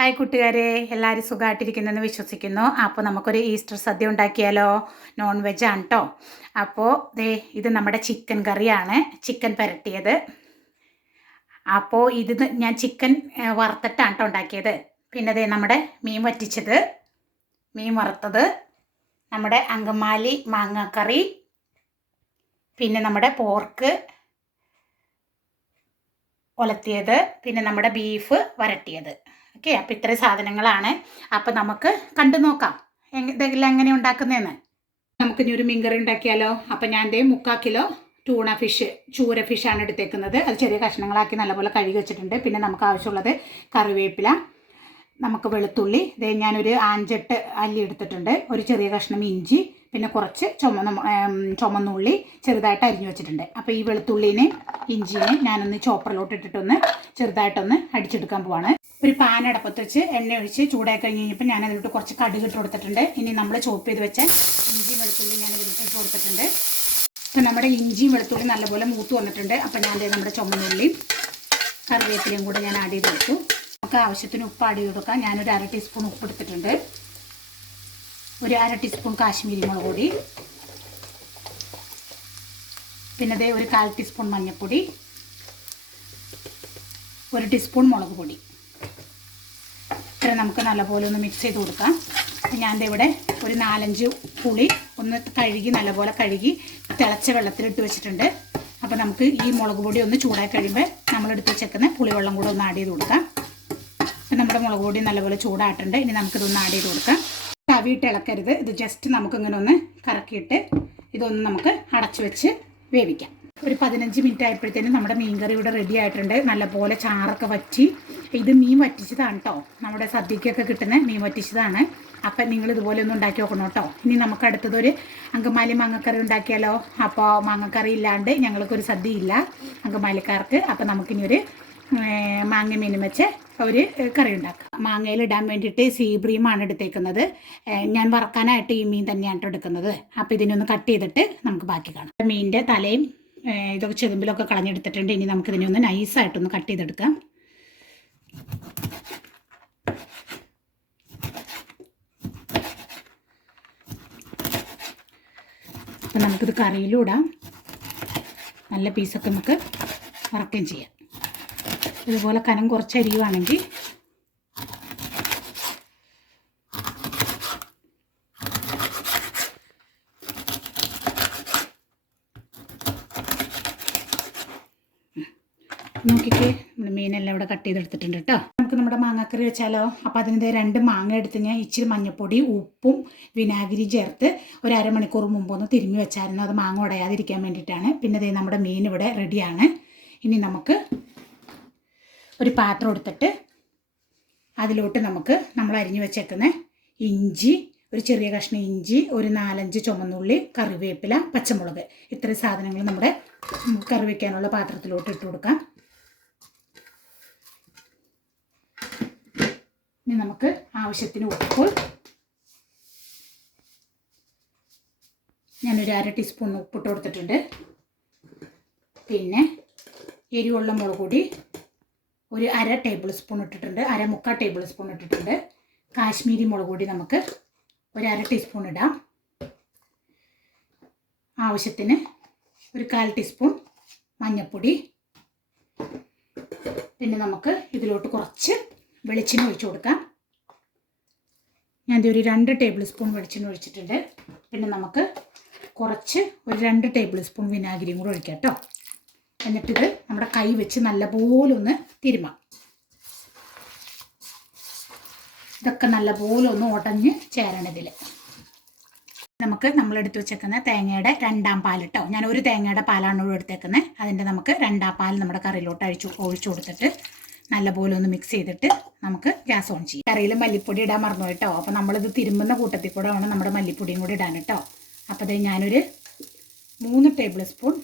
Hi കൂട്ടുകാരെ, എല്ലാവരും സുഖമായിട്ടിരിക്കുന്നെന്ന് വിശ്വസിക്കുന്നു. അപ്പോൾ നമുക്കൊരു ഈസ്റ്റർ സദ്യ ഉണ്ടാക്കിയാലോ? നോൺ വെജ് ആണ് കേട്ടോ. അപ്പോൾ ഇത് നമ്മുടെ ചിക്കൻ കറിയാണ്, ചിക്കൻ പുരട്ടിയത്. അപ്പോൾ ഇത് ഞാൻ ചിക്കൻ വറുത്തിട്ടാണ് കേട്ടോ ഉണ്ടാക്കിയത്. പിന്നെ നമ്മുടെ മീൻ വറ്റിച്ചത്, മീൻ വറുത്തത്, നമ്മുടെ അങ്കമാലി മാങ്ങാക്കറി, പിന്നെ നമ്മുടെ പോർക്ക് ഒലത്തിയത്, പിന്നെ നമ്മുടെ ബീഫ് വരട്ടിയത്. ഓക്കെ, അപ്പോൾ ഇത്രയും സാധനങ്ങളാണ്. അപ്പോൾ നമുക്ക് കണ്ടു നോക്കാം ഇതെല്ലാം എങ്ങനെ ഉണ്ടാക്കുന്നതെന്ന്. നമുക്കിനി ഒരു മീൻകറി ഉണ്ടാക്കിയാലോ? അപ്പോൾ ഞാൻ 3/4 കിലോ ചൂര ഫിഷാണ് എടുത്തേക്കുന്നത്. അത് ചെറിയ കഷ്ണങ്ങളാക്കി നല്ലപോലെ കഴുകി വെച്ചിട്ടുണ്ട്. പിന്നെ നമുക്ക് ആവശ്യമുള്ളത് കറിവേപ്പില, നമുക്ക് വെളുത്തുള്ളി, ഞാനൊരു 5-8 അല്ലി എടുത്തിട്ടുണ്ട്, ഒരു ചെറിയ കഷ്ണം ഇഞ്ചി, പിന്നെ കുറച്ച് ചുമന്നുള്ളി ചെറുതായിട്ട് അരിഞ്ഞു വെച്ചിട്ടുണ്ട്. അപ്പോൾ ഈ വെളുത്തുള്ളിനെ ഇഞ്ചിനെ ഞാനൊന്ന് ചോപ്പറിലോട്ട് ഇട്ടിട്ടൊന്ന് ചെറുതായിട്ടൊന്ന് അടിച്ചെടുക്കാൻ പോവാണ്. ഒരു പാൻ അടപ്പത്ത് വെച്ച് എണ്ണ ഒഴിച്ച് ചൂടായി കഴിഞ്ഞ് കഴിഞ്ഞപ്പോൾ ഞാൻ അതിലോട്ട് കുറച്ച് കടുക് ഇട്ട് കൊടുത്തിട്ടുണ്ട്. ഇനി നമ്മൾ ചോപ്പ് ചെയ്ത് വെച്ച ഇഞ്ചി വെളുത്തുള്ളി ഞാൻ ഇതിലിട്ട് കൊടുത്തിട്ടുണ്ട്. അപ്പോൾ നമ്മുടെ ഇഞ്ചിയും വെളുത്തുള്ളി നല്ലപോലെ മൂത്ത് വന്നിട്ടുണ്ട്. അപ്പോൾ ഞാൻ നമ്മുടെ ചുമന്നുള്ളിയും കറിവേപ്പിലയും കൂടെ ഞാൻ ആഡ് ചെയ്ത് കൊടുത്തു. നമുക്ക് ആവശ്യത്തിന് ഉപ്പ് ആഡ് ചെയ്ത് കൊടുക്കാം. ഞാനൊരു 1/2 ടീസ്പൂൺ ഉപ്പ് എടുത്തിട്ടുണ്ട്, ഒരു 1/2 ടീസ്പൂൺ കാശ്മീരി മുളക് പൊടി, പിന്നെ ഒരു 1/4 ടീസ്പൂൺ മഞ്ഞൾപ്പൊടി, 1 ടീസ്പൂൺ മുളക് പൊടി. ഇത്ര നമുക്ക് നല്ലപോലെ ഒന്ന് മിക്സ് ചെയ്ത് കൊടുക്കാം. ഞാൻ ഇവിടെ ഒരു 4-5 പുളി ഒന്ന് കഴുകി നല്ലപോലെ കഴുകി തിളച്ച വെള്ളത്തിലിട്ട് വെച്ചിട്ടുണ്ട്. അപ്പോൾ നമുക്ക് ഈ മുളക് പൊടി ഒന്ന് ചൂടായി കഴിയുമ്പോൾ നമ്മളെടുത്ത് വെച്ചേക്കുന്ന പുളിവെള്ളം കൂടെ ഒന്ന് ആഡ് ചെയ്ത് കൊടുക്കാം. അപ്പം നമ്മുടെ മുളക് പൊടി നല്ലപോലെ ചൂടായിട്ടുണ്ട്. ഇനി നമുക്കിതൊന്ന് ആഡ് ചെയ്ത് കൊടുക്കാം. തവിയിട്ട് ഇളക്കരുത്, ഇത് ജസ്റ്റ് നമുക്കിങ്ങനെ ഒന്ന് കറക്കിയിട്ട് ഇതൊന്ന് നമുക്ക് അടച്ചു വെച്ച് വേവിക്കാം. ഒരു 15 മിനിറ്റ് ആയപ്പോഴത്തേനും നമ്മുടെ മീൻകറി ഇവിടെ റെഡി ആയിട്ടുണ്ട്. നല്ലപോലെ ചാറൊക്കെ വറ്റി. ഇത് മീൻ വറ്റിച്ചതാണ് കേട്ടോ, നമ്മുടെ സദ്യക്കൊക്കെ കിട്ടുന്ന മീൻ വറ്റിച്ചതാണ്. അപ്പം നിങ്ങൾ ഇതുപോലെ ഒന്ന് ഉണ്ടാക്കി നോക്കണം കേട്ടോ. ഇനി നമുക്ക് അടുത്തതൊരു അങ്കമാലി മാങ്ങക്കറി ഉണ്ടാക്കിയാലോ? അപ്പോൾ മാങ്ങക്കറി ഇല്ലാണ്ട് ഞങ്ങൾക്കൊരു സദ്യ ഇല്ല അങ്കമാലിക്കാർക്ക്. അപ്പം നമുക്കിനി ഒരു മാങ്ങ മീനും വെച്ച് ഒരു കറി ഉണ്ടാക്കാം. മാങ്ങയിലിടാൻ വേണ്ടിയിട്ട് സീബ്രീമാണ് എടുത്തേക്കുന്നത്. ഞാൻ വറക്കാനായിട്ട് ഈ മീൻ തന്നെയാണ് എടുക്കുന്നത്. അപ്പോൾ ഇതിനൊന്ന് കട്ട് ചെയ്തിട്ട് നമുക്ക് ബാക്കി കാണാം. മീനിൻ്റെ തലയും ഇതൊക്കെ ചെതുമ്പിലൊക്കെ കളഞ്ഞെടുത്തിട്ടുണ്ട്. ഇനി നമുക്കിതിനെ ഒന്ന് നൈസായിട്ടൊന്ന് കട്ട് ചെയ്തെടുക്കാം. അപ്പം നമുക്കിത് കറിയിലും ഇടാം, നല്ല പീസൊക്കെ നമുക്ക് വറക്കുകയും ചെയ്യാം. ഇതുപോലെ കനം കുറച്ച് അരിയുവാണെങ്കിൽ നോക്കിക്കേ, നമ്മുടെ മീനെല്ലാം ഇവിടെ കട്ട് ചെയ്തെടുത്തിട്ടുണ്ട് കേട്ടോ. നമുക്ക് നമ്മുടെ മാങ്ങാക്കറി വെച്ചാലോ? അപ്പോൾ അതിൻ്റെ 2 മാങ്ങ എടുത്ത് ഞാൻ ഇച്ചിരി മഞ്ഞൾപ്പൊടി, ഉപ്പും വിനാഗിരി ചേർത്ത് ഒരു അരമണിക്കൂർ മുമ്പൊന്ന് തിരുമ്മി വെച്ചായിരുന്നു. അത് മാങ്ങ ഉടയാതിരിക്കാൻ വേണ്ടിയിട്ടാണ്. പിന്നെ നമ്മുടെ മീൻ ഇവിടെ റെഡിയാണ്. ഇനി നമുക്ക് ഒരു പാത്രം എടുത്തിട്ട് അതിലോട്ട് നമുക്ക് നമ്മൾ അരിഞ്ഞു വെച്ചേക്കുന്ന ഇഞ്ചി, ഒരു ചെറിയ കഷ്ണം ഇഞ്ചി, ഒരു 4-5 ചുമന്നുള്ളി, കറിവേപ്പില, പച്ചമുളക്, ഇത്രയും സാധനങ്ങൾ നമ്മുടെ കറി വയ്ക്കാനുള്ള പാത്രത്തിലോട്ട് ഇട്ട് കൊടുക്കാം. ഇനി നമുക്ക് ആവശ്യത്തിന് ഉപ്പ്, ഞാനൊരു 1/2 ടീസ്പൂൺ ഉപ്പിട്ട് കൊടുത്തിട്ടുണ്ട്. പിന്നെ എരിവുള്ള മുളക് പൊടി ഒരു 1/2 ടേബിൾ സ്പൂൺ ഇട്ടിട്ടുണ്ട്, 1/4 ടേബിൾ സ്പൂൺ ഇട്ടിട്ടുണ്ട്. കാശ്മീരി മുളക് പൊടി നമുക്ക് ഒരു 1/2 ടീസ്പൂൺ ഇടാം. ആവശ്യത്തിന് ഒരു 1/4 ടീസ്പൂൺ മഞ്ഞൾപ്പൊടി. പിന്നെ നമുക്ക് ഇതിലോട്ട് കുറച്ച് വെളിച്ചെണ്ണ ഒഴിച്ചു കൊടുക്കാം. ഞാൻ ഒരു 2 ടേബിൾ സ്പൂൺ വെളിച്ചെണ്ണ ഒഴിച്ചിട്ടുണ്ട്. പിന്നെ നമുക്ക് കുറച്ച് ഒരു 2 ടേബിൾ സ്പൂൺ വിനാഗിരിയും കൂടെ ഒഴിക്കാം കേട്ടോ. എന്നിട്ടിത് നമ്മുടെ കൈ വെച്ച് നല്ലപോലെ ഒന്ന് തിരുമാം. ഇതൊക്കെ നല്ലപോലെ ഒന്ന് ഉടഞ്ഞ് ചേരണതിൽ നമുക്ക് നമ്മളെടുത്ത് വെച്ചേക്കുന്ന തേങ്ങയുടെ 2ാം പാൽ കേട്ടോ. ഞാൻ ഒരു തേങ്ങയുടെ പാലാണ് എടുത്തേക്കുന്നത്. അതിൻ്റെ നമുക്ക് 2ാം പാൽ നമ്മുടെ കറിയിലോട്ട് ഒഴിച്ചു കൊടുത്തിട്ട് നല്ലപോലെ ഒന്ന് മിക്സ് ചെയ്തിട്ട് നമുക്ക് ഗ്യാസ് ഓൺ ചെയ്യാം. കറിയിൽ മല്ലിപ്പൊടി ഇടാൻ മറന്നു കേട്ടോ. അപ്പോൾ നമ്മളിത് തിരുമ്പുന്ന കൂട്ടത്തിൽ കൂടെ വേണം നമ്മുടെ മല്ലിപ്പൊടിയും കൂടി ഇടാൻ കേട്ടോ. അപ്പോൾ ഞാനൊരു 3 ടേബിൾ സ്പൂൺ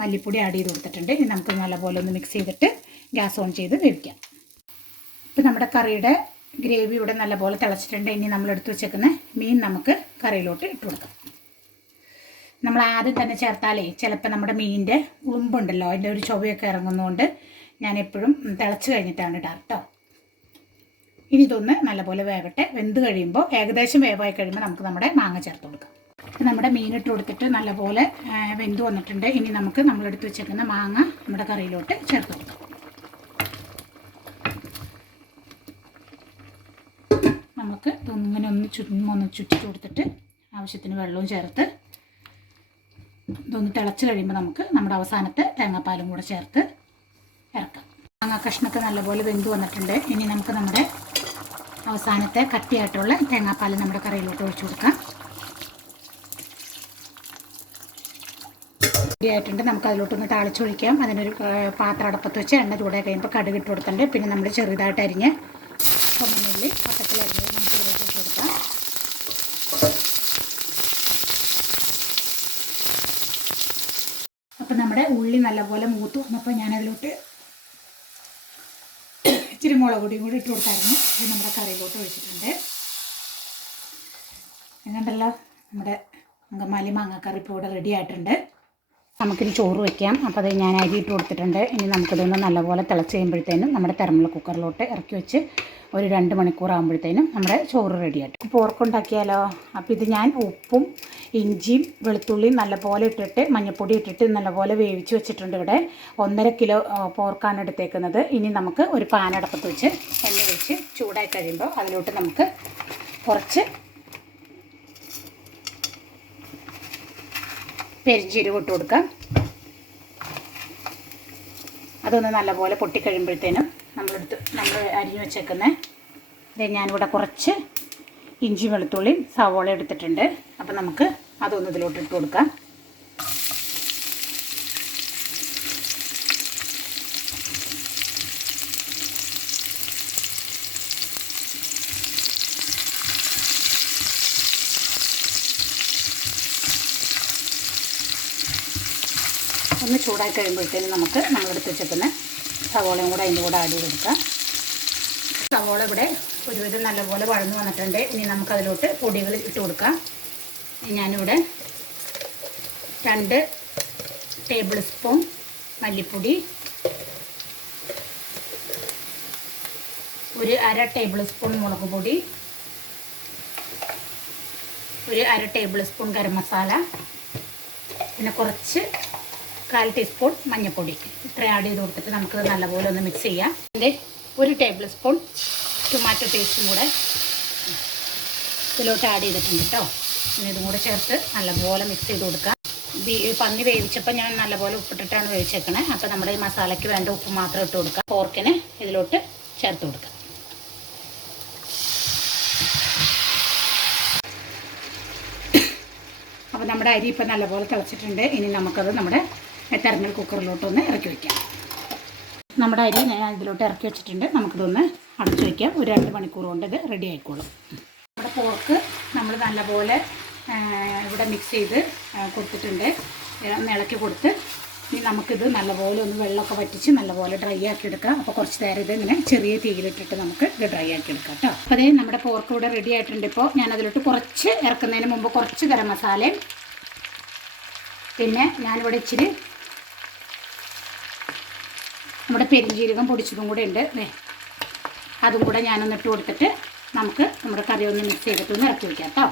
മല്ലിപ്പൊടി ആഡ് ചെയ്ത് കൊടുത്തിട്ടുണ്ട്. ഇനി നമുക്ക് നല്ലപോലെ ഒന്ന് മിക്സ് ചെയ്തിട്ട് ഗ്യാസ് ഓൺ ചെയ്ത് വേവിക്കാം. ഇപ്പം നമ്മുടെ കറിയുടെ ഗ്രേവി ഇവിടെ നല്ലപോലെ തിളച്ചിട്ടുണ്ട്. ഇനി നമ്മൾ എടുത്ത് വെച്ചേക്കുന്ന മീൻ നമുക്ക് കറിയിലോട്ട് ഇട്ട് കൊടുക്കാം. നമ്മൾ ആദ്യം തന്നെ ചേർത്താലേ ചിലപ്പോൾ നമ്മുടെ മീനിൻ്റെ ഉളുമ്പുണ്ടല്ലോ, അതിൻ്റെ ഒരു ചൊവ്വയൊക്കെ ഇറങ്ങുന്നതുകൊണ്ട് ഞാൻ എപ്പോഴും തിളച്ച് കഴിഞ്ഞിട്ടാണ് ഇടാറ് കേട്ടോ. ഇനി ഇതൊന്ന് നല്ലപോലെ വേവട്ടെ. വെന്ത് കഴിയുമ്പോൾ ഏകദേശം വേവായി കഴിയുമ്പോൾ നമുക്ക് നമ്മുടെ മാങ്ങ ചേർത്ത് കൊടുക്കാം. നമ്മുടെ മീനിട്ട് കൊടുത്തിട്ട് നല്ലപോലെ വെന്ത് വന്നിട്ടുണ്ട്. ഇനി നമുക്ക് നമ്മളെടുത്ത് വെച്ചേക്കുന്ന മാങ്ങ നമ്മുടെ കറിയിലോട്ട് ചേർത്ത് കൊടുക്കാം. നമുക്ക് ഇതൊന്നിങ്ങനെ ഒന്ന് ചുറ്റിട്ട് കൊടുത്തിട്ട് ആവശ്യത്തിന് വെള്ളവും ചേർത്ത് ഇതൊന്ന് തിളച്ച് കഴിയുമ്പോൾ നമുക്ക് നമ്മുടെ അവസാനത്തെ തേങ്ങാപ്പാലും കൂടെ ചേർത്ത് ഇറക്കാം. മാങ്ങ കഷ്ണമൊക്കെ നല്ലപോലെ വെന്ത് വന്നിട്ടുണ്ട്. ഇനി നമുക്ക് നമ്മുടെ അവസാനത്തെ കട്ടിയായിട്ടുള്ള തേങ്ങാപ്പാൽ നമ്മുടെ കറിയിലോട്ട് ഒഴിച്ചു കൊടുക്കാം. ആയിട്ടുണ്ട്. നമുക്ക് അതിലോട്ടൊന്ന് താളിച്ചൊഴിക്കാം. അതിനൊരു പാത്രം അടപ്പത്ത് വെച്ച് എണ്ണ ചൂടായി കഴിയുമ്പോൾ കടുക് ഇട്ട് കൊടുത്തിട്ടുണ്ട്. പിന്നെ നമ്മൾ ചെറുതായിട്ട് അരിഞ്ഞ് ചുമന്നുള്ളി പട്ടത്തിലരിഞ്ഞ് നമുക്ക് ഇതിലോട്ട് ഇട്ട് കൊടുക്കാം. അപ്പം നമ്മുടെ ഉള്ളി നല്ലപോലെ മൂത്ത് വന്നപ്പോൾ ഞാനതിലോട്ട് ഇച്ചിരി മുളക് പൊടിയും കൂടി ഇട്ട് കൊടുത്തായിരുന്നു. അത് നമ്മുടെ കറിയിലോട്ട് ഒഴിച്ചിട്ടുണ്ട്. എങ്ങനെയുണ്ടല്ലോ നമ്മുടെ അങ്കമാലി മാങ്ങാക്കറി ഇപ്പോൾ ഇവിടെ റെഡി ആയിട്ടുണ്ട്. നമുക്കിനി ചോറ് വയ്ക്കാം. അപ്പോൾ അത് ഞാൻ അരി ഇട്ട് കൊടുത്തിട്ടുണ്ട്. ഇനി നമുക്കിതൊന്ന് നല്ലപോലെ തിളച്ച് കഴിയുമ്പോഴത്തേനും നമ്മുടെ തെർമൽ കുക്കറിലോട്ട് ഇറക്കി വെച്ച് ഒരു 2 മണിക്കൂർ ആകുമ്പോഴത്തേനും നമ്മുടെ ചോറ് റെഡിയായിട്ട് പോർക്കുണ്ടാക്കിയാലോ. അപ്പോൾ ഇത് ഞാൻ ഉപ്പും ഇഞ്ചിയും വെളുത്തുള്ളിയും നല്ലപോലെ ഇട്ടിട്ട് മഞ്ഞൾപ്പൊടി ഇട്ടിട്ട് നല്ലപോലെ വേവിച്ച് വെച്ചിട്ടുണ്ട്. ഇവിടെ 1.5 കിലോ പോർക്കാണ് എടുത്തേക്കുന്നത്. ഇനി നമുക്ക് ഒരു പാനടപ്പത്ത് വെച്ച് എണ്ണ ഒഴിച്ച് ചൂടായി കഴിയുമ്പോൾ അതിലോട്ട് നമുക്ക് കുറച്ച് പെരിഞ്ചീരകം ഇട്ട് കൊടുക്കാം. അതൊന്ന് നല്ലപോലെ പൊട്ടിക്കഴിയുമ്പോഴത്തേനും നമ്മൾ അരിഞ്ഞ് വെച്ചേക്കുന്ന ഞാനിവിടെ കുറച്ച് ഇഞ്ചി വെളുത്തുള്ളിയും സവോള എടുത്തിട്ടുണ്ട്. അപ്പം നമുക്ക് അതൊന്ന് ഇതിലോട്ട് ഇട്ട് കൊടുക്കാം. ഒന്ന് ചൂടായി കഴിയുമ്പോഴത്തേനും നമുക്ക് നമ്മളെടുത്ത് വെച്ചേക്കുന്ന സവോളയും കൂടെ അതിൻ്റെ കൂടെ ആഡ് ചെയ്ത് കൊടുക്കാം. സവോള ഇവിടെ ഒരുവിധം നല്ലപോലെ വഴന്നു വന്നിട്ടുണ്ട്. ഇനി നമുക്കതിലോട്ട് പൊടികൾ ഇട്ട് കൊടുക്കാം. ഞാനിവിടെ 2 ടേബിൾ സ്പൂൺ മല്ലിപ്പൊടി, ഒരു 1/2 ടേബിൾ സ്പൂൺ മുളക് പൊടി, ഒരു 1/2 ടേബിൾ സ്പൂൺ ഗരം മസാല, പിന്നെ കുറച്ച് 1/4 ടീസ്പൂൺ മഞ്ഞൾപ്പൊടി ഇത്ര ആഡ് ചെയ്ത് കൊടുത്തിട്ട് നമുക്കത് നല്ലപോലെ ഒന്ന് മിക്സ് ചെയ്യാം. അതിൻ്റെ 1 ടേബിൾ സ്പൂൺ ടൊമാറ്റോ പേസ്റ്റും കൂടെ ഇതിലോട്ട് ആഡ് ചെയ്തിട്ടുണ്ട് കേട്ടോ. ഇനി ഇതും കൂടെ ചേർത്ത് നല്ലപോലെ മിക്സ് ചെയ്ത് കൊടുക്കാം. പന്നി വേവിച്ചപ്പോൾ ഞാൻ നല്ലപോലെ ഉപ്പിട്ടിട്ടാണ് വേവിച്ചേക്കണേ. അപ്പോൾ നമ്മുടെ ഈ മസാലയ്ക്ക് വേണ്ട ഉപ്പ് മാത്രം ഇട്ട് കൊടുക്കാം. പോർക്കിന് ഇതിലോട്ട് ചേർത്ത് കൊടുക്കാം. അപ്പോൾ നമ്മുടെ അരി ഇപ്പം നല്ലപോലെ തിളച്ചിട്ടുണ്ട്. ഇനി നമുക്കത് നമ്മുടെ തെർമൽ കുക്കറിലോട്ടൊന്ന് ഇറക്കി വയ്ക്കാം. നമ്മുടെ അരി ഞാൻ ഇതിലോട്ട് ഇറക്കി വെച്ചിട്ടുണ്ട്. നമുക്കിതൊന്ന് അടച്ചു വയ്ക്കാം. ഒരു 2 മണിക്കൂർ കൊണ്ട് ഇത് റെഡി ആയിക്കോളും. നമ്മുടെ പോർക്ക് നമ്മൾ നല്ലപോലെ ഇവിടെ മിക്സ് ചെയ്ത് കൊടുത്തിട്ടുണ്ട്. ഒന്ന് ഇളക്കി കൊടുത്ത് ഇനി നമുക്കിത് നല്ലപോലെ ഒന്ന് വെള്ളമൊക്കെ വറ്റിച്ച് നല്ലപോലെ ഡ്രൈ ആക്കി എടുക്കാം. അപ്പോൾ കുറച്ച് നേരം ഇത് ഇങ്ങനെ ചെറിയ തീയിലിട്ടിട്ട് നമുക്ക് ഇത് ഡ്രൈ ആക്കി എടുക്കാം കേട്ടോ. അപ്പോൾ അതേ നമ്മുടെ പോർക്ക് ഇവിടെ റെഡി ആയിട്ടുണ്ട്. ഇപ്പോൾ ഞാനതിലോട്ട് കുറച്ച് ഇറക്കുന്നതിന് മുമ്പ് കുറച്ച് ഗരം മസാലയും പിന്നെ ഞാനിവിടെ ഇച്ചിരി നമ്മുടെ പെരിഞ്ചീരകം പൊടിച്ചതും കൂടെ ഉണ്ട്. അതും കൂടെ ഞാനൊന്ന് ഇട്ട് കൊടുത്തിട്ട് നമുക്ക് നമ്മുടെ കറി ഒന്ന് മിക്സ് ചെയ്തിട്ടൊന്ന് ഇറക്കി വയ്ക്കാം കേട്ടോ.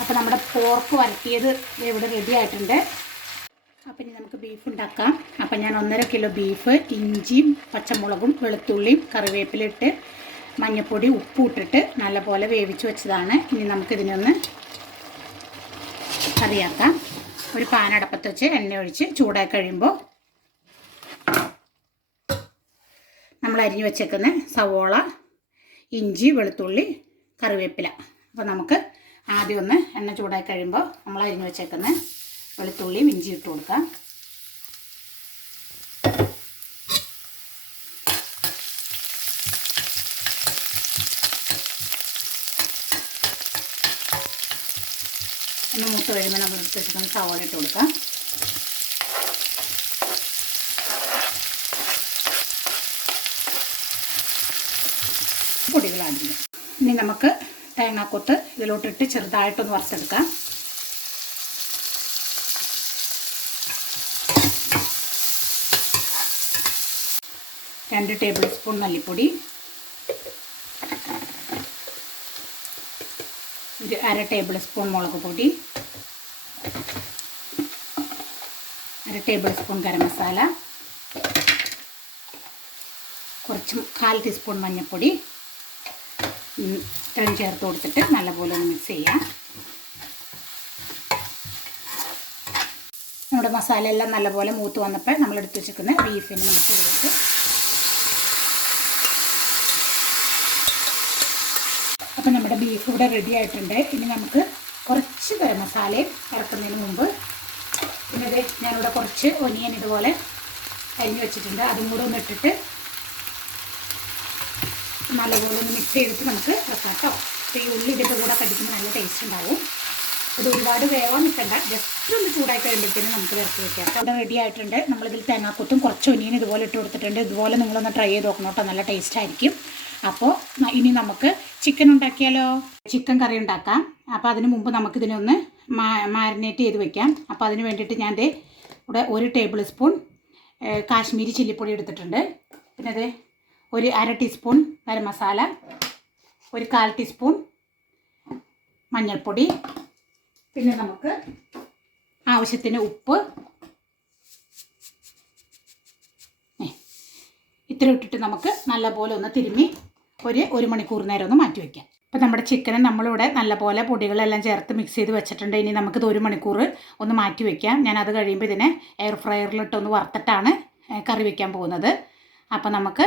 അപ്പോൾ നമ്മുടെ പോർക്ക് വരട്ടിയത് ഇവിടെ റെഡി ആയിട്ടുണ്ട്. അപ്പം ഇനി നമുക്ക് ബീഫ് ഉണ്ടാക്കാം. അപ്പം ഞാൻ 1.5 കിലോ ബീഫ് ഇഞ്ചിയും പച്ചമുളകും വെളുത്തുള്ളിയും കറിവേപ്പിലിട്ട് മഞ്ഞൾപ്പൊടി ഉപ്പും ഇട്ടിട്ട് നല്ലപോലെ വേവിച്ച് വെച്ചതാണ്. ഇനി നമുക്കിതിനൊന്ന് കറിയാക്കാം. ഒരു പാനടപ്പത്ത് വെച്ച് എണ്ണ ഒഴിച്ച് ചൂടായി കഴിയുമ്പോൾ നമ്മൾ അരിഞ്ഞ് വെച്ചേക്കുന്ന സവോള ഇഞ്ചി വെളുത്തുള്ളി കറിവേപ്പില. അപ്പോൾ നമുക്ക് ആദ്യം ഒന്ന് എണ്ണ ചൂടായി കഴിയുമ്പോൾ നമ്മൾ അരിഞ്ഞ് വെച്ചേക്കുന്ന വെളുത്തുള്ളിയും ഇഞ്ചി ഇട്ട് കൊടുക്കാം. ഒന്ന് മൂത്ത് കഴിയുമ്പോൾ നമ്മൾ എടുത്ത് വെച്ചിട്ട് സവാള ഇട്ട് കൊടുക്കാം. പൊടികളാണ്. ഇനി നമുക്ക് തേങ്ങാക്കൊത്ത് ഇതിലോട്ടിട്ട് ചെറുതായിട്ടൊന്ന് വറുത്തെടുക്കാം. 2 ടേബിൾ സ്പൂൺ മല്ലിപ്പൊടി, ഒരു 1/2 ടേബിൾ സ്പൂൺ മുളക് പൊടി, 1/2 ടേബിൾ സ്പൂൺ ഗരം മസാല, കുറച്ച് 1/4 ടീസ്പൂൺ മഞ്ഞൾപ്പൊടി ഇത്രയും ചേർത്ത് കൊടുത്തിട്ട് നല്ലപോലെ ഒന്ന് മിക്സ് ചെയ്യാം. നമ്മുടെ മസാല എല്ലാം നല്ലപോലെ മൂത്ത് വന്നപ്പോൾ നമ്മൾ എടുത്ത് വെച്ചിരിക്കുന്ന ബീഫിന് നമുക്ക് ഇതിലേക്ക് അപ്പോൾ നമ്മുടെ ബീഫ് ഇവിടെ റെഡി ആയിട്ടുണ്ട്. ഇനി നമുക്ക് കുറച്ച് ഗരം മസാലയും ഇറക്കുന്നതിന് മുമ്പ് പിന്നെ ഇത് ഞാനിവിടെ കുറച്ച് ഒനിയൻ ഇതുപോലെ അരിഞ്ഞ് വെച്ചിട്ടുണ്ട്. അതും കൂടെ ഒന്ന് ഇട്ടിട്ട് നല്ലപോലെ ഒന്ന് മിക്സ് ചെയ്തിട്ട് നമുക്ക് വെക്കാം കേട്ടോ. അപ്പോൾ ഈ ഉള്ളി ഇതിൻ്റെ കൂടെ കടിക്കുമ്പോൾ നല്ല ടേസ്റ്റ് ഉണ്ടാവും. ഇത് ഒരുപാട് വേവാൻ നിൽക്കണ്ട, ജസ്റ്റ് ഒന്ന് ചൂടായി കഴിയുമ്പോഴത്തേനും നമുക്ക് ഇറക്കി വെക്കാം. അവിടെ റെഡി ആയിട്ടുണ്ട്. നമ്മളിതിൽ തേങ്ങാക്കൊത്തും കുറച്ച് ഒനിയൻ ഇതുപോലെ ഇട്ട് കൊടുത്തിട്ടുണ്ട്. ഇതുപോലെ നിങ്ങളൊന്ന് ട്രൈ ചെയ്ത് നോക്കണം കേട്ടോ, നല്ല ടേസ്റ്റ് ആയിരിക്കും. അപ്പോൾ ഇനി നമുക്ക് ചിക്കൻ ഉണ്ടാക്കിയാലോ? ചിക്കൻ കറി ഉണ്ടാക്കാം. അപ്പോൾ അതിന് മുമ്പ് നമുക്കിതിനൊന്ന് മാരിനേറ്റ് ചെയ്ത് വെക്കാം. അപ്പോൾ അതിന് വേണ്ടിയിട്ട് ഞാൻ ഇവിടെ 1 ടേബിൾ സ്പൂൺ കാശ്മീരി ചില്ലിപ്പൊടി എടുത്തിട്ടുണ്ട്. പിന്നെ അത് ഒരു 1/2 ടീസ്പൂൺ ഗരം മസാല, ഒരു 1/4 ടീസ്പൂൺ മഞ്ഞൾപ്പൊടി, പിന്നെ നമുക്ക് ആവശ്യത്തിന് ഉപ്പ്, ഇത്ര ഇട്ടിട്ട് നമുക്ക് നല്ലപോലെ ഒന്ന് തിരുമ്മി ഒരു മണിക്കൂർ നേരം ഒന്ന് മാറ്റി വയ്ക്കാം. അപ്പോൾ നമ്മുടെ ചിക്കന് നമ്മളിവിടെ നല്ലപോലെ പൊടികളെല്ലാം ചേർത്ത് മിക്സ് ചെയ്ത് വെച്ചിട്ടുണ്ട്. ഇനി നമുക്കിത് 1 മണിക്കൂർ ഒന്ന് മാറ്റി വയ്ക്കാം. ഞാനത് കഴിയുമ്പോൾ ഇതിനെ എയർ ഫ്രയറിലിട്ടൊന്ന് വറുത്തിട്ടാണ് കറി വയ്ക്കാൻ പോകുന്നത്. അപ്പോൾ നമുക്ക്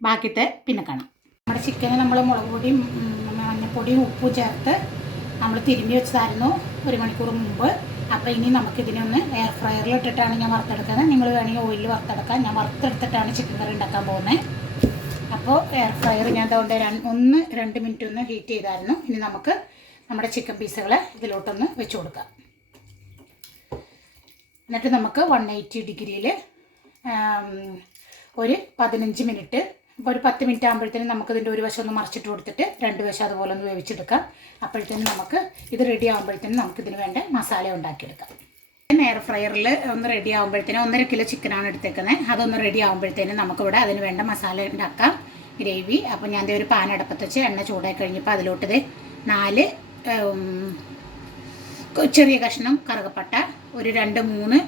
ബാക്കിത്തെ പിന്നെ കാണാം. നമ്മുടെ ചിക്കന് നമ്മൾ മുളക് പൊടിയും മഞ്ഞൾപ്പൊടിയും ഉപ്പും ചേർത്ത് നമ്മൾ തിരുമ്പി വെച്ചതായിരുന്നു 1 മണിക്കൂർ മുമ്പ്. അപ്പോൾ ഇനി നമുക്കിതിനൊന്ന് എയർ ഫ്രയറിൽ ഇട്ടിട്ടാണ് ഞാൻ വറുത്തെടുക്കുന്നത്. നിങ്ങൾ വേണമെങ്കിൽ ഓയിലിൽ വറുത്തെടുക്കാം. ഞാൻ വറുത്തെടുത്തിട്ടാണ് ചിക്കൻ കറി ഉണ്ടാക്കാൻ പോകുന്നത്. അപ്പോൾ എയർ ഫ്രയർ ഞാൻ അതുകൊണ്ട് 1-2 മിനിറ്റ് ഒന്ന് ഹീറ്റ് ചെയ്തായിരുന്നു. ഇനി നമുക്ക് നമ്മുടെ ചിക്കൻ പീസുകൾ ഇതിലോട്ടൊന്ന് വെച്ച് കൊടുക്കാം. എന്നിട്ട് നമുക്ക് 180 ഡിഗ്രിയിൽ ഒരു 15 മിനിറ്റ്, ഇപ്പോൾ ഒരു 10 മിനിറ്റ് ആകുമ്പോഴത്തേനും നമുക്കിതിൻ്റെ ഒരു വശം ഒന്ന് മറിച്ചിട്ട് കൊടുത്തിട്ട് 2 വശം അതുപോലെ ഒന്ന് വേവിച്ചെടുക്കാം. അപ്പോഴത്തേനും നമുക്ക് ഇത് റെഡി ആകുമ്പോഴത്തേനും നമുക്കിതിന് വേണ്ട മസാല ഉണ്ടാക്കിയെടുക്കാം. എയർ ഫ്രയറിൽ ഒന്ന് റെഡി ആകുമ്പോഴത്തേനും 1.5 കിലോ ചിക്കനാണ് എടുത്തേക്കുന്നത്. അതൊന്ന് റെഡി ആകുമ്പോഴത്തേനും നമുക്കിവിടെ അതിന് വേണ്ട മസാല ഉണ്ടാക്കാം, ഗ്രേവി. അപ്പോൾ ഞാൻ ഒരു പാൻ അടുപ്പത്ത് വെച്ച് എണ്ണ ചൂടായി കഴിഞ്ഞപ്പോൾ അതിലോട്ട് 4 ചെറിയ കഷ്ണം കറുകപ്പട്ട, ഒരു 2-3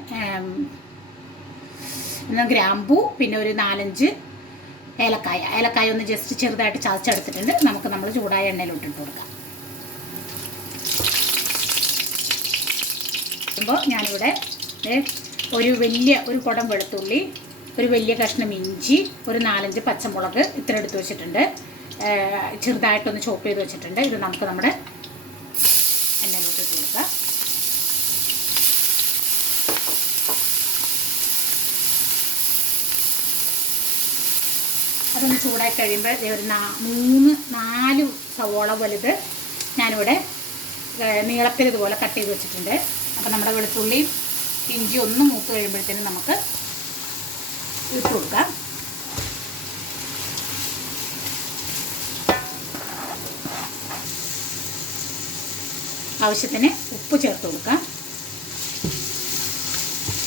ഗ്രാമ്പൂ, പിന്നെ ഒരു 4-5 ഏലക്കായ ഒന്ന് ജസ്റ്റ് ചെറുതായിട്ട് ചതച്ചെടുത്തിട്ടുണ്ട്. നമുക്ക് നമ്മൾ ചൂടായ എണ്ണയിലോട്ട് ഇട്ട് കൊടുക്കാം. അപ്പോൾ ഞാനിവിടെ ഒരു കുടം വെളുത്തുള്ളി, ഒരു വലിയ കഷ്ണം ഇഞ്ചി, ഒരു 4-5 പച്ചമുളക് ഇത്ര എടുത്ത് വെച്ചിട്ടുണ്ട്. ചെറുതായിട്ടൊന്ന് ചോപ്പ് ചെയ്ത് വെച്ചിട്ടുണ്ട്. ഇത് നമുക്ക് നമ്മുടെ എണ്ണയിലോട്ട് ഇട്ട് കൊടുക്കാം. അതൊന്ന് ചൂടായി കഴിയുമ്പോൾ ഒരു 3-4 സവോള വലുത് ഞാനിവിടെ നീളത്തിൽ ഇതുപോലെ കട്ട് ചെയ്ത് വെച്ചിട്ടുണ്ട്. അപ്പോൾ നമ്മുടെ വെളുത്തുള്ളി ഇഞ്ചി ഒന്ന് മൂത്ത് കഴിയുമ്പോഴത്തേനും നമുക്ക് ഇട്ട് കൊടുക്കാം. ആവശ്യത്തിന് ഉപ്പ് ചേർത്ത് കൊടുക്കാം.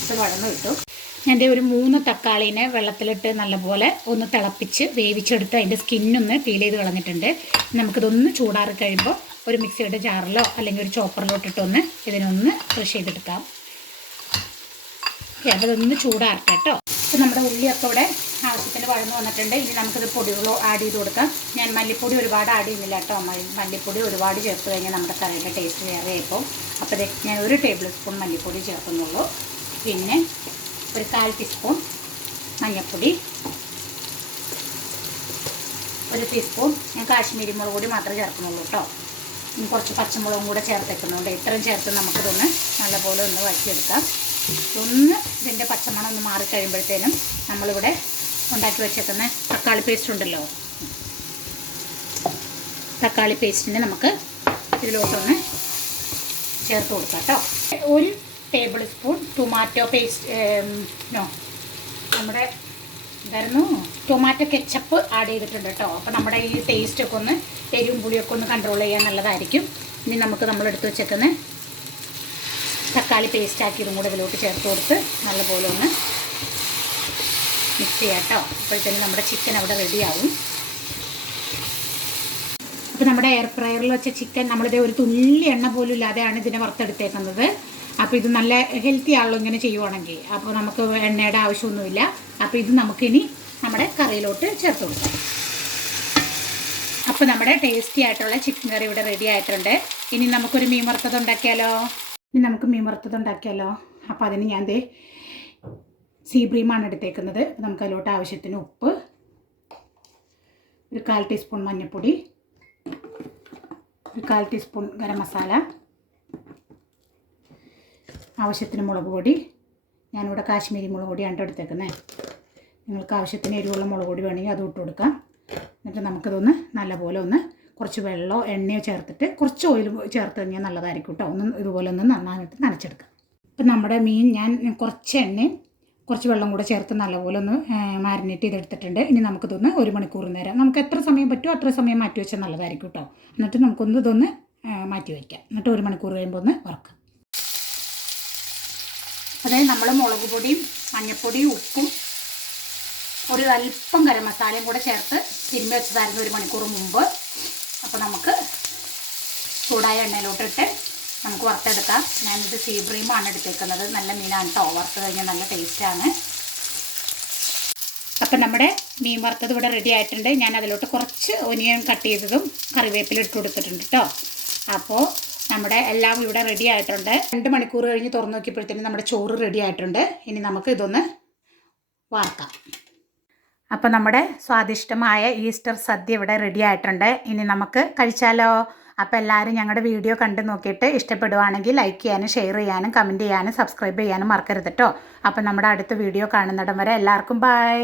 ഇത് വഴന്ന് കിട്ടും. എൻ്റെ ഒരു 3 തക്കാളീനെ വെള്ളത്തിലിട്ട് നല്ലപോലെ ഒന്ന് തിളപ്പിച്ച് വേവിച്ചെടുത്ത് അതിൻ്റെ സ്കിന്നൊന്ന് പീൽ ചെയ്ത് കളഞ്ഞിട്ടുണ്ട്. നമുക്കിതൊന്ന് ചൂടാറി കഴിയുമ്പോൾ ഒരു മിക്സിയുടെ ജാറിലോ അല്ലെങ്കിൽ ഒരു ചോപ്പറിലോ ഇട്ടിട്ടൊന്ന് ഇതിനൊന്ന് ക്രഷ് ചെയ്തെടുക്കാം. ഓക്കെ, അപ്പോൾ ഇതൊന്ന് ചൂടാറട്ടെ കേട്ടോ. അപ്പോൾ നമ്മുടെ ഉള്ളിയൊക്കെ ഇവിടെ ആവശ്യത്തിന് വഴന്ന് വന്നിട്ടുണ്ട്. ഇനി നമുക്കിത് പൊടികളോ ആഡ് ചെയ്ത് കൊടുക്കാം. ഞാൻ മല്ലിപ്പൊടി ഒരുപാട് ആഡ് ചെയ്യുന്നില്ല കേട്ടോ. മല്ലിപ്പൊടി ഒരുപാട് ചേർത്ത് കഴിഞ്ഞാൽ നമ്മുടെ കറിയുടെ ടേസ്റ്റ് വേറെ ആയിപ്പോൾ. അപ്പോൾ ഞാൻ 1 ടേബിൾ സ്പൂൺ മല്ലിപ്പൊടി ചേർക്കുന്നുള്ളൂ. പിന്നെ ഒരു 1/4 ടീസ്പൂൺ മഞ്ഞൾപ്പൊടി, 1 ടീസ്പൂൺ ഞാൻ കാശ്മീരി മുളക് പൊടി മാത്രമേ ചേർക്കുന്നുള്ളൂ കേട്ടോ. ഇനി കുറച്ച് പച്ചമുളകും കൂടെ ചേർത്തേക്കുന്നുണ്ട്. ഇത്രയും ചേർത്ത് നമുക്കിതൊന്ന് നല്ലപോലെ ഒന്ന് വഴറ്റിയെടുക്കാം. ഇതിൻ്റെ പച്ചമണം ഒന്ന് മാറിക്കഴിയുമ്പോഴത്തേനും നമ്മളിവിടെ ഉണ്ടാക്കി വെച്ചേക്കുന്ന തക്കാളി പേസ്റ്റ് ഉണ്ടല്ലോ, തക്കാളി പേസ്റ്റിനെ നമുക്ക് ഇതിലോട്ടൊന്ന് ചേർത്ത് കൊടുക്കാം കേട്ടോ. 1 ടേബിൾ സ്പൂൺ ടൊമാറ്റോ പേസ്റ്റ് നമ്മുടെ ടൊമാറ്റോ കെച്ചപ്പ് ആഡ് ചെയ്തിട്ടുണ്ട് കേട്ടോ. അപ്പോൾ നമ്മുടെ ഈ ടേസ്റ്റൊക്കെ ഒന്ന് എരിവും പുളിയൊക്കെ ഒന്ന് കൺട്രോൾ ചെയ്യാൻ നല്ലതായിരിക്കും. ഇനി നമുക്ക് നമ്മളെടുത്ത് വെച്ചേക്കുന്ന തക്കാളി പേസ്റ്റ് ആക്കി ഇതും കൂടെ ഇതിലോട്ട് ചേർത്ത് കൊടുത്ത് നല്ലപോലെ ഒന്ന് മിക്സ് ചെയ്യാം കേട്ടോ. അപ്പോഴത്തേനും നമ്മുടെ ചിക്കൻ അവിടെ റെഡിയാവും. അപ്പോൾ നമ്മുടെ എയർ ഫ്രയറിൽ വെച്ച ചിക്കൻ നമ്മളിത് ഒരു തുള്ളി എണ്ണ പോലും ഇല്ലാതെയാണ് ഇതിനെ വറുത്തെടുത്തേക്കുന്നത്. അപ്പോൾ ഇത് നല്ല ഹെൽത്തി ആണല്ലോ ഇങ്ങനെ ചെയ്യുവാണെങ്കിൽ. അപ്പോൾ നമുക്ക് എണ്ണയുടെ ആവശ്യമൊന്നുമില്ല. അപ്പോൾ ഇത് നമുക്കിനി നമ്മുടെ കറിയിലോട്ട് ചേർത്ത് കൊടുക്കാം. അപ്പോൾ നമ്മുടെ ടേസ്റ്റി ആയിട്ടുള്ള ചിക്കൻ കറി ഇവിടെ റെഡി ആയിട്ടുണ്ട്. ഇനി നമുക്കൊരു മീൻ വറുത്തത് ഉണ്ടാക്കിയാലോ. അപ്പോൾ അതിന് ഞാൻ സീ ബ്രീമാണ് എടുത്തേക്കുന്നത്. അപ്പോൾ നമുക്ക് അതിലോട്ട് ആവശ്യത്തിന് ഉപ്പ്, ഒരു 1/4 ടീസ്പൂൺ മഞ്ഞൾപ്പൊടി, ഒരു 1/4 ടീസ്പൂൺ ഗരം മസാല, ആവശ്യത്തിന് മുളക് പൊടി. ഞാനിവിടെ കാശ്മീരി മുളക് പൊടിയാണ് എടുത്തേക്കുന്നത്. നിങ്ങൾക്ക് ആവശ്യത്തിന് എരിവുള്ള മുളക് പൊടി വേണമെങ്കിൽ അതും ഇട്ട് കൊടുക്കാം. എന്നിട്ട് നമുക്കിതൊന്ന് നല്ലപോലെ ഒന്ന് കുറച്ച് വെള്ളമോ എണ്ണയോ ചേർത്തിട്ട് കുറച്ച് ഓയിൽ ചേർത്ത് കഴിഞ്ഞാൽ നല്ലതായിരിക്കും കേട്ടോ. ഇതുപോലെ ഒന്ന് നന്നായിട്ട് നനച്ചെടുക്കാം. ഇപ്പം നമ്മുടെ മീൻ ഞാൻ കുറച്ച് എണ്ണയും കുറച്ച് വെള്ളം കൂടെ ചേർത്ത് നല്ലപോലെ ഒന്ന് മാരിനേറ്റ് ചെയ്തെടുത്തിട്ടുണ്ട്. ഇനി നമുക്കിതൊന്ന് 1 മണിക്കൂർ നേരം നമുക്ക് എത്ര സമയം പറ്റുമോ അത്ര സമയം മാറ്റി വെച്ചാൽ നല്ലതായിരിക്കും കേട്ടോ. എന്നിട്ട് ഇതൊന്ന് മാറ്റി വയ്ക്കാം. എന്നിട്ട് 1 മണിക്കൂർ കഴിയുമ്പോൾ ഒന്ന് വറക്കാം. അതായത് നമ്മൾ മുളക് പൊടിയും മഞ്ഞൾപ്പൊടിയും ഉപ്പും ഒരു അല്പം ഗരം മസാലയും കൂടെ ചേർത്ത് തിരുമ്പി വെച്ചതായിരുന്നു 1 മണിക്കൂർ മുമ്പ്. അപ്പോൾ നമുക്ക് ചൂടായ എണ്ണയിലോട്ടിട്ട് നമുക്ക് വറുത്തെടുക്കാം. ഞാനിത് സീ ബ്രീമാണ് എടുത്തേക്കുന്നത്. നല്ല മീനാണ് കേട്ടോ. വറുത്ത് കഴിഞ്ഞാൽ നല്ല ടേസ്റ്റാണ്. അപ്പം നമ്മുടെ മീൻ വറുത്തത് ഇവിടെ റെഡി ആയിട്ടുണ്ട്. ഞാൻ അതിലോട്ട് കുറച്ച് ഒനിയൻ കട്ട് ചെയ്തതും കറിവേപ്പില ഇട്ട് കൊടുത്തിട്ടുണ്ട് കേട്ടോ. അപ്പോൾ നമ്മുടെ എല്ലാം ഇവിടെ റെഡി ആയിട്ടുണ്ട്. 2 മണിക്കൂർ കഴിഞ്ഞ് തുറന്ന് നോക്കിയപ്പോഴത്തേനും നമ്മുടെ ചോറ് റെഡി ആയിട്ടുണ്ട്. ഇനി നമുക്ക് ഇതൊന്ന് വാർക്കാം. അപ്പോൾ നമ്മുടെ സ്വാദിഷ്ടമായ ഈസ്റ്റർ സദ്യ ഇവിടെ റെഡി ആയിട്ടുണ്ട്. ഇനി നമുക്ക് കഴിച്ചാലോ. അപ്പോൾ എല്ലാവരും ഞങ്ങളുടെ വീഡിയോ കണ്ടു നോക്കിയിട്ട് ഇഷ്ടപ്പെടുവാണെങ്കിൽ ലൈക്ക് ചെയ്യാനും ഷെയർ ചെയ്യാനും കമൻറ്റ് ചെയ്യാനും സബ്സ്ക്രൈബ് ചെയ്യാനും മറക്കരുത് കേട്ടോ. അപ്പോൾ നമ്മുടെ അടുത്ത വീഡിയോ കാണുന്നിടം വരെ എല്ലാവർക്കും ബൈ.